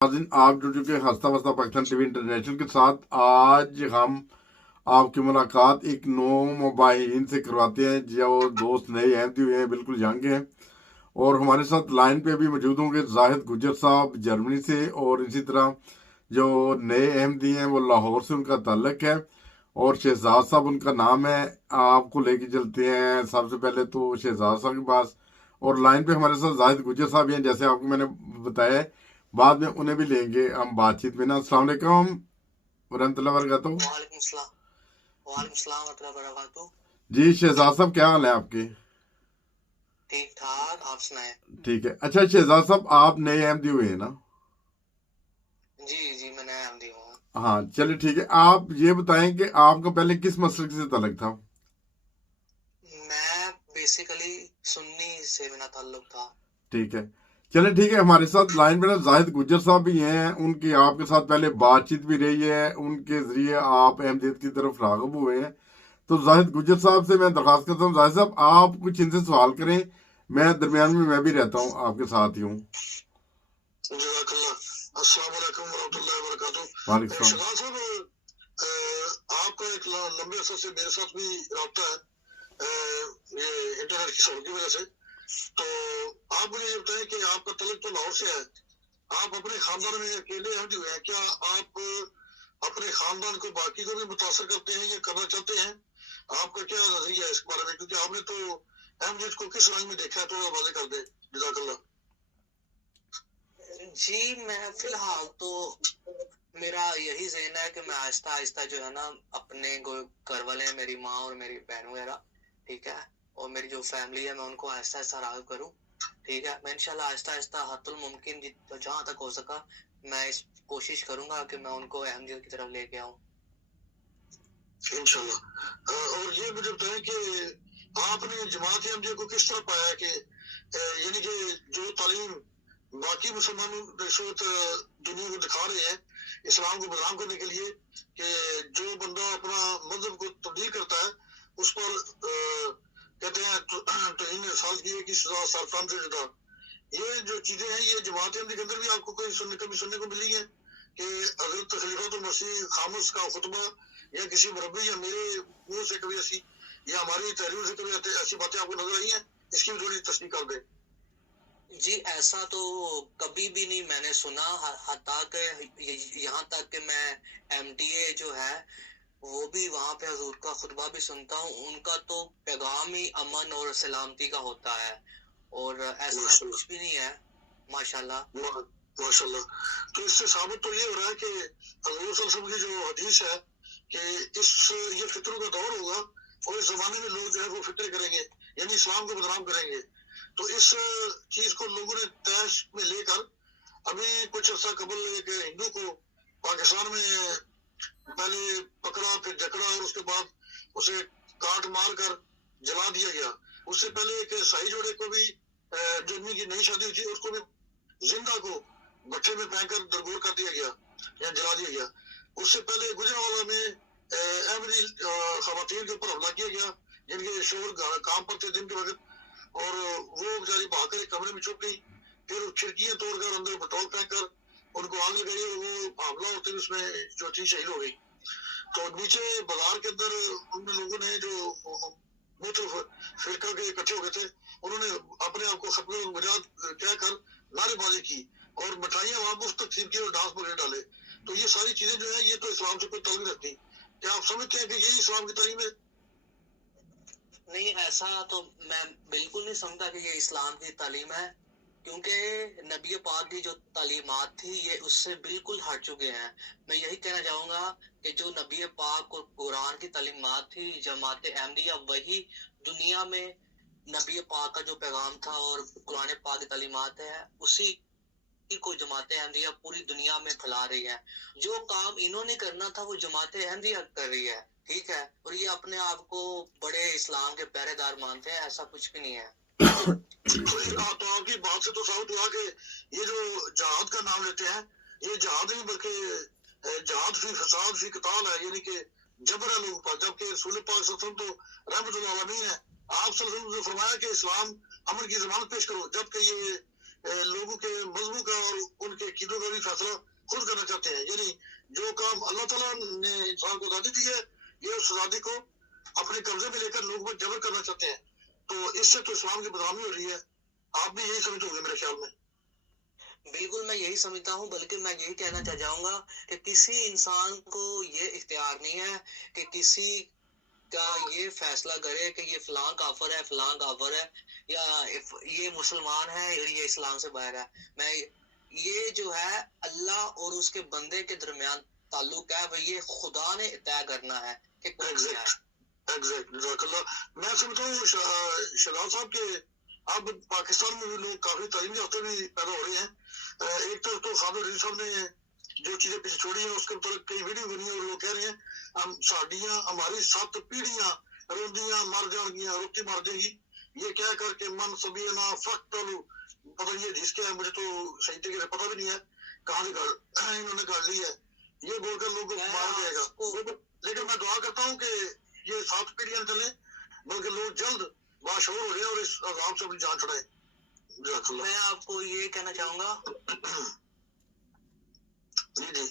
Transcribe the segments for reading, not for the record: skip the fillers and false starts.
नाज़रीन, आप जुड़ चुके हैं हंसता वस्ता पाकिस्तान टीवी इंटरनेशनल के साथ। आज हम आपकी मुलाकात एक नो मोबाहिन से करवाते हैं जो दोस्त नए अहमदी हुए हैं, बिल्कुल यंग हैं। और हमारे साथ लाइन पे भी मौजूद होंगे जाहिद गुजर साहब जर्मनी से, और इसी तरह जो नए अहमदी हैं वो लाहौर से उनका ताल्लुक है, और शहजाद साहब उनका नाम है। आपको लेके चलते हैं सबसे पहले तो शहजाद साहब के पास। और लाइन पे हमारे साथ जाहिद गुजर साहब हैं, जैसे आपको मैंने बताया है। बाद में उन्हें भी लेंगे हम बातचीत में ना। अस्सलाम वालेकुम वरहमतुल्लाहि वबरकातुहू। वालेकुम सलाम वरहमतुल्लाहि वबरकातुहू। जी शहजाद साहब, क्या हाल है आपके? ठीक ठाक, आप सुनाए? ठीक है। अच्छा शहजाद साहब, आप नए अहमदी हुए हैं ना? जी जी, मैं नया अहमदी हूँ। हाँ चलिए ठीक है। आप ये बताएं कि आपका पहले किस मसलक से ताल्लुक था? मैं बेसिकली सुन्नी से मेरा ताल्लुक था। ठीक है, चलिए ठीक है। हमारे साथ लाइन में ना जाहिद गुजर साहब भी हैं, उनकी आपके साथ पहले बातचीत भी रही है, उनके जरिए आप अहमदियत की तरफ राग़िब हुए हैं। तो जाहिद गुजर साहब से मैं दरख्वास्त करता हूँ, जाहिद साहब आप कुछ इनसे सवाल करें, मैं दरमियान में मैं भी रहता हूँ, आपके साथ ही हूँ। अस्सलाम वालेकुम वरहमतुल्लाहि वबरकातुहू। वालेकुम सलाम। शहजाद साहब, आपका एक लंबे अरसे से मेरे साथ भी रब्ता है ये इंटरनेट की सहूलत की वजह से। तो आप मुझे ये बताएं कि आपका तलक तो लाहौर से है, आप अपने खानदान में अकेले अहमदी हुए हैं, क्या आप अपने खानदान को बाकी को भी मुतासर करते हैं या करना चाहते हैं? आपका क्या नजरिया है इस बारे में, क्योंकि आपने तो अहमदियत को किस रंग में देखा है, तो वाज़ेह कर दे। जज़ाकल्लाह। जी मैं फिलहाल तो मेरा यही ज़हन है कि मैं आहिस्ता आहिस्ता जो है ना अपने घर वाले हैं, मेरी माँ और मेरी बहन वगैरह, ठीक है, और मेरी जो फैमिली है मैं उनको आहिस्ता आहिस्ता राग़िब करूँ। ठीक है, मैं इंशाल्लाह आहिस्ता आहिस्ता हद्दुल मुमकिन जहाँ तक हो सका मैं इस कोशिश करूंगा कि मैं उनको अहमदियत की तरफ लेके आऊँ इंशाल्लाह। और ये मुझे बताएं कि आपने जमात अहमदिया को किस तरह पाया कि यानी कि जो तालीम बाकी मुसलमान इस वक्त दुनिया को दिखा रहे हैं इस्लाम को बदनाम करने के लिए, कि जो बंदा अपना मजहब को तब्दील करता है उस पर कहते हैं तो इन साल की एक सजा सरफराम से जुदा। ये जो चीजें हैं ये जमात अहमदी के अंदर भी आपको कोई कभी सुनने को मिली है कि हजरत खलीफातुल मसीह खामोश का खुतबा या किसी मुरब्बी या मेरे मुंह से कभी ऐसी या हमारी तहरीर से कभी ऐसी बातें आपको नजर आई हैं? इसकी भी थोड़ी तस्दीक कर दे। जी ऐसा तो कभी भी नहीं मैंने सुना, हत्ता कि यहाँ तक कि मैं एमटीए जो है वो भी वहाँ पे हजूर का खुतबा भी सुनता हूँ, उनका तो पैगाम ही अमन और सलामती का होता है, और ऐसा कुछ भी नहीं है। माशाल्लाह माशाल्लाह। तो इससे साबित तो ये हो रहा है कि हजूर सल्लल्लाहु अलैहि वसल्लम की जो हदीस है कि ये फित्रों का दौर होगा और इस जमाने में लोग जो है वो फिक्र करेंगे, यानी इस्लाम को बदनाम करेंगे। तो इस चीज को लोगों ने तैश में लेकर अभी कुछ अर्सा कबल एक हिंदू को पाकिस्तान में पहले पकड़ा, फिर जकड़ा और उसके बाद उसे काट मार कर जला दिया गया। उससे पहले एक शाही जोड़े को भी जो उनकी नई शादी हुई थी उसको भी जिंदा को भट्टे में फेंक कर दरगोर कर दिया गया या जला दिया गया। उससे पहले गुजरावाला में अहमदी खवातीन के ऊपर हमला किया गया जिनके शोहर काम पर थे दिन के वक्त, और वो बेचारी भागकर एक कमरे में छुप गई, फिर खिड़कियां तोड़कर अंदर पेट्रोल फेंक कर उनको आग लगाई और वो हमला होते हुए उसमें जो थी शहीद हो गई। तो नीचे बाजार के अंदर उन लोगों ने जो मुख्तलिफ फिरका के इकट्ठे हो गए थे उन्होंने अपने आप को खत्म मजाद कहकर नारेबाजी की और मिठाइयां वहां मुफ्त तकसीम की और डांस वगैरह डाले। तो ये सारी चीजें जो है ये तो इस्लाम से कोई ताल्लुक रखती। क्या आप समझते हैं कि यही इस्लाम की तालीम है? नहीं ऐसा तो मैं बिल्कुल नहीं समझता कि ये इस्लाम की तालीम है, क्योंकि नबी पाक की जो तालीमात थी ये उससे बिल्कुल हट चुके हैं। मैं यही कहना चाहूंगा कि जो नबी पाक और कुरान की तालीमात थी जमात अहमदिया वही दुनिया में नबी पाक का जो पैगाम था और कुरान पाक की तालीमात है उसी को जमात अहमदिया पूरी दुनिया में फैला रही है। जो काम इन्होंने करना था वो जमात अहमदिया कर रही है, ठीक है, और ये अपने आप को बड़े इस्लाम के पहरेदार मानते हैं, ऐसा कुछ भी नहीं है। तो आपकी बात से तो साबित हुआ कि ये जो जहाद का नाम लेते हैं ये जहाद नहीं बल्कि जहाद फी फसाद फी कताल है, यानी कि जबर है लोगों पर, जबकि रसूल पाक सल्लल्लाहु अलैहि वसल्लम तो रहमतुल आलमीन है। आप सल्लल्लाहु अलैहि वसल्लम ने फरमाया कि इस्लाम अमर की जमानत पेश करो, जबकि ये لوگوں کے مذہبوں کا اور ان کے عقیدوں کا بھی فیصلہ خود کرنا چاہتے ہیں. یعنی جو کام اللہ تعالیٰ نے انسان کو آزادی دی ہے، یہ اس آزادی کو اپنے قبضے میں لے کر لوگوں پر جبر کرنا چاہتے ہیں. تو اس سے تو اسلام کی بدنامی ہو رہی ہے. آپ بھی یہی سمجھتے ہوں گے میرے خیال میں. بالکل میں یہی سمجھتا ہوں، بلکہ میں یہی کہنا چاہوں گا کہ کسی انسان کو یہ اختیار نہیں ہے کہ کسی کا یہ فیصلہ کرے کہ یہ فلاں کافر ہے، فلاں کافر ہے، یا یہ مسلمان ہے اور یہ اسلام سے باہر ہے. میں یہ جو ہے اللہ اور اس کے بندے کے درمیان تعلق ہے، وہ یہ خدا نے طے کرنا ہے کہ کون کیا ہے. ایگزیکٹ جزاک اللہ. میں سمجھتا ہوں شہزاد صاحب کہ اب پاکستان میں بھی لوگ کافی تعلیم یافتہ بھی پیدا ہو رہے ہیں. ایک طرف تو خادم رضوی صاحب نے جو چیزیں پیچھے چھوڑی ہیں اس کے متعلق کئی ویڈیو بنی ہیں، اور لوگ کہہ رہے ہیں ہماری 7 پیڑھیاں روندیاں مر جان گیاں، روٹی مر جائے گی، یہ کہہ کر کے من سبینا فقتلوا. پتہ نہیں حدیث کیا ہے، مجھے تو صحیح طریقے سے پتہ بھی نہیں ہے کہاں سے انہوں نے گاڑ لی ہے. یہ بول کر لوگوں کو مار جائے گا. لیکن میں دعا کرتا ہوں کہ یہ 7 پیڑھیاں چلیں، بلکہ لوگ جلد باشعور ہو جائیں اور اس عذاب سے اپنی جان چھڑائیں. میں آپ کو یہ کہنا چاہوں گا، جی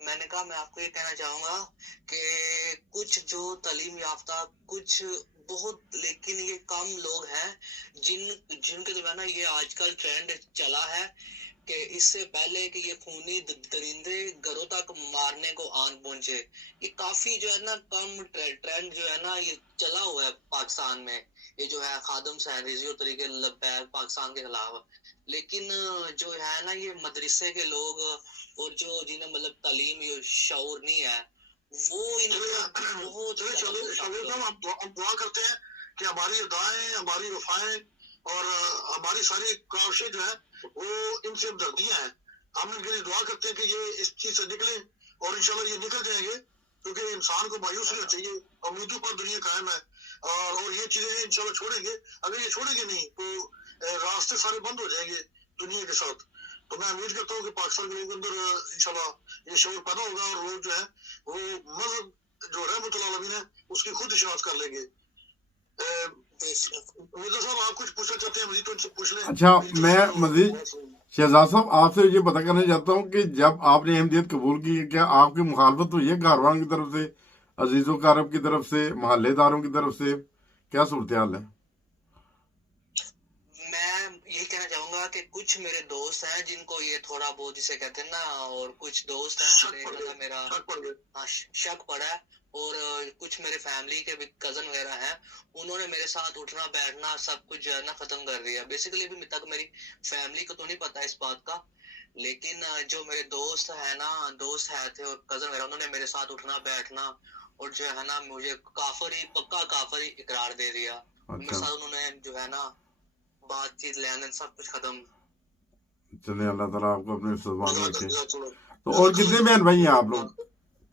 میں نے کہا میں آپ کو یہ کہنا چاہوں گا کہ کچھ جو تعلیم یافتہ، کچھ بہت لیکن یہ کم لوگ ہیں جن کے درمیان یہ آج کل ٹرینڈ چلا ہے کہ اس سے پہلے کہ یہ خونی درندے گھروں تک مارنے کو آن پہنچے. یہ کافی جو ہے نا کم ٹرینڈ جو ہے نا یہ چلا ہوا ہے پاکستان میں. یہ جو ہے خادم حسین رضوی اور طریقے لبیک پاکستان کے خلاف. لیکن جو ہے نا یہ مدرسے کے لوگ اور جو جنہیں مطلب تعلیم شعور نہیں ہے، وہ ان کو بہت ہم دعا کرتے ہیں کہ ہماری ادائیں، ہماری وفائیں اور ہماری ساری کاوشیں جو ہیں وہ ان سے ہمدردیاں ہیں. ہم ان کے لیے دعا کرتے ہیں کہ یہ اس چیز سے نکلیں، اور انشاءاللہ یہ نکل جائیں گے، کیونکہ انسان کو مایوس نہیں ہونا چاہیے. امیدوں پر دنیا قائم ہے، اور یہ چیزیں انشاءاللہ چھوڑیں گے. اگر یہ چھوڑیں گے نہیں تو راستے سارے بند ہو جائیں گے دنیا کے ساتھ. تو میں امید کرتا ہوں کہ پاکستان کے لوگوں کے اندر انشاءاللہ یہ شعور پیدا ہوگا، اور لوگ جو ہے وہ مذہب جو رحمت اللہ عالمین ہے اس کی خود اشاعت کر لیں گے. مرزا صاحب آپ کچھ پوچھنا چاہتے ہیں مزید تو ان سے پوچھ لیں. اچھا، میں مزید شہزاد صاحب آپ سے یہ پتہ کرنا چاہتا ہوں کہ جب آپ نے احمدیت قبول کی، کیا آپ کی مخالفت ہوئی ہے گھروان کی طرف سے، عزیز و اقارب کی طرف سے، محلے داروں کی طرف سے؟ کیا صورتحال ہے؟ میں یہی کہنا چاہوں گا کہ کچھ میرے دوست ہیں جن کو یہ تھوڑا بہت جسے کہتے ہیں نا، اور کچھ دوست ہیں میرا شک پڑا ہے، اور کچھ میرے فیملی کے بھی کزن وغیرہ ہیں، انہوں نے میرے ساتھ اٹھنا بیٹھنا سب کچھ جو ہے نا ختم کر دیا. بیسیکلی ابھی تک میری فیملی کو تو نہیں پتا اس بات کا، لیکن جو میرے دوست ہیں نا، دوست ہے تھے اور کزن وغیرہ، انہوں نے میرے ساتھ اٹھنا بیٹھنا اور جو ہے نا مجھے پکا کافر ہی اقرار دے دیا. میرے ساتھ انہوں نے جو ہے نا بات چیت لین دین سب کچھ ختم. چلے اللہ تعالیٰ آپ کو اپنے سلمان میں رکھے. تو اور کتنے بہن بھائی ہیں آپ لوگ؟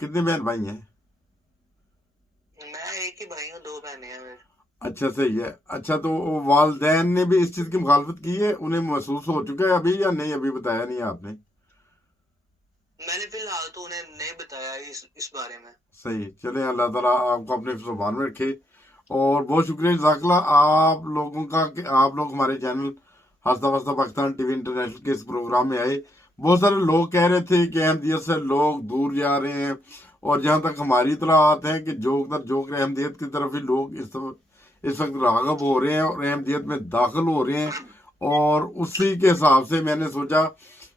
کتنے بہن بھائی ہیں؟ میں ایک ہی بھائی ہوں، 2 بہنیں ہیں میرے. اچھا صحیح ہے. اچھا تو والدین نے بھی اس چیز کی مخالفت کی ہے؟ انہیں محسوس ہو چکا ہے ابھی یا نہیں؟ ابھی بتایا نہیں آپ نے؟ میں نے فی الحال تو انہیں نہیں بتایا اس بارے میں. صحیح. چلیں اللہ تعالیٰ آپ کو اپنے زبان میں رکھے. اور بہت شکریہ جزاک اللہ آپ لوگوں کا کہ آپ لوگ ہمارے چینل ہنستا وسطا پاکستان ٹی وی انٹرنیشنل کے اس پروگرام میں آئے. بہت سارے لوگ کہہ رہے تھے کہ احمدیت سے لوگ دور جا رہے ہیں، اور جہاں تک ہماری اطلاعات ہیں کہ جوک احمدیت کی طرف ہی لوگ اس وقت راغب ہو رہے ہیں اور احمدیت میں داخل ہو رہے ہیں. اور اسی کے حساب سے میں نے سوچا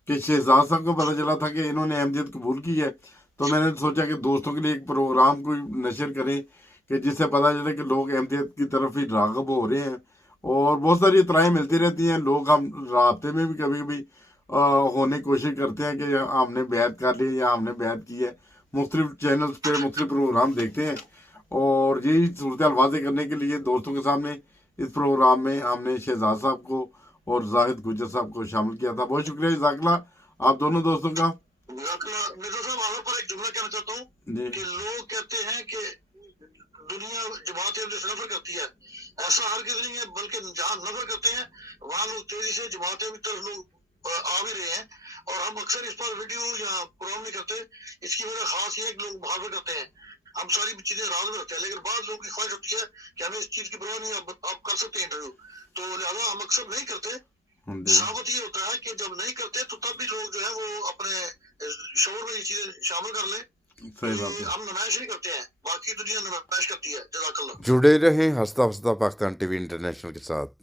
کہ شہزاد صاحب کو پتہ چلا تھا کہ انہوں نے احمدیت قبول کی ہے، تو میں نے سوچا کہ دوستوں کے لیے ایک پروگرام کوئی نشر کریں کہ جس سے پتہ چلے کہ لوگ احمدیت کی طرف ہی راغب ہو رہے ہیں. اور بہت ساری اطلاعیں ملتی رہتی ہیں. لوگ ہم رابطے میں بھی کبھی کبھی ہونے کی کوشش کرتے ہیں کہ ہم نے بیعت کر لی یا ہم نے بیعت کی ہے. مختلف چینلز پہ مختلف پروگرام دیکھتے ہیں، اور یہی صورتحال واضح کرنے کے لیے دوستوں کے سامنے اس پروگرام میں ہم نے شہزاد صاحب کو اور زاہد گجر صاحب کو شامل کیا تھا. بہت شکریہ جزاک اللہ آپ دونوں دوستوں کا. مرزا صاحب آگے پر ایک جملہ کہنا چاہتا ہوں کہ لوگ کہتے ہیں کہ دنیا جماعت احمدیت سے نفرت کرتی ہے. ایسا ہرگز نہیں ہے، بلکہ جہاں نفرت کرتے ہیں وہاں لوگ تیزی سے جماعت احمدیت طرف لوگ آ بھی رہے ہیں. اور ہم اکثر اس پر ویڈیو یا پروگرام نہیں کرتے. اس کی وجہ خاص یہ ہے کہ لوگ محاورے کرتے ہیں. ہم ساری چیزیں راز میں رکھتے ہیں، لیکن بعض لوگوں کی خواہش ہوتی ہے کہ ہمیں اس چیز کی پرواہ نہیں، آپ کر سکتے ہیں انٹرویو، تو لہٰذا ہم اکثر نہیں کرتے. हाँ जी, साबित ये होता है कि जब नहीं करते तो तब भी लोग जो है वो अपने शोर में ये चीजें शामिल कर लें। सही बात है। हम नुमाइश नहीं करते हैं, बाकी दुनिया नुमाइश करती है। जज़ाकल्लाह। जुड़े रहें हंसता हंसता पाकिस्तान टीवी इंटरनेशनल के साथ।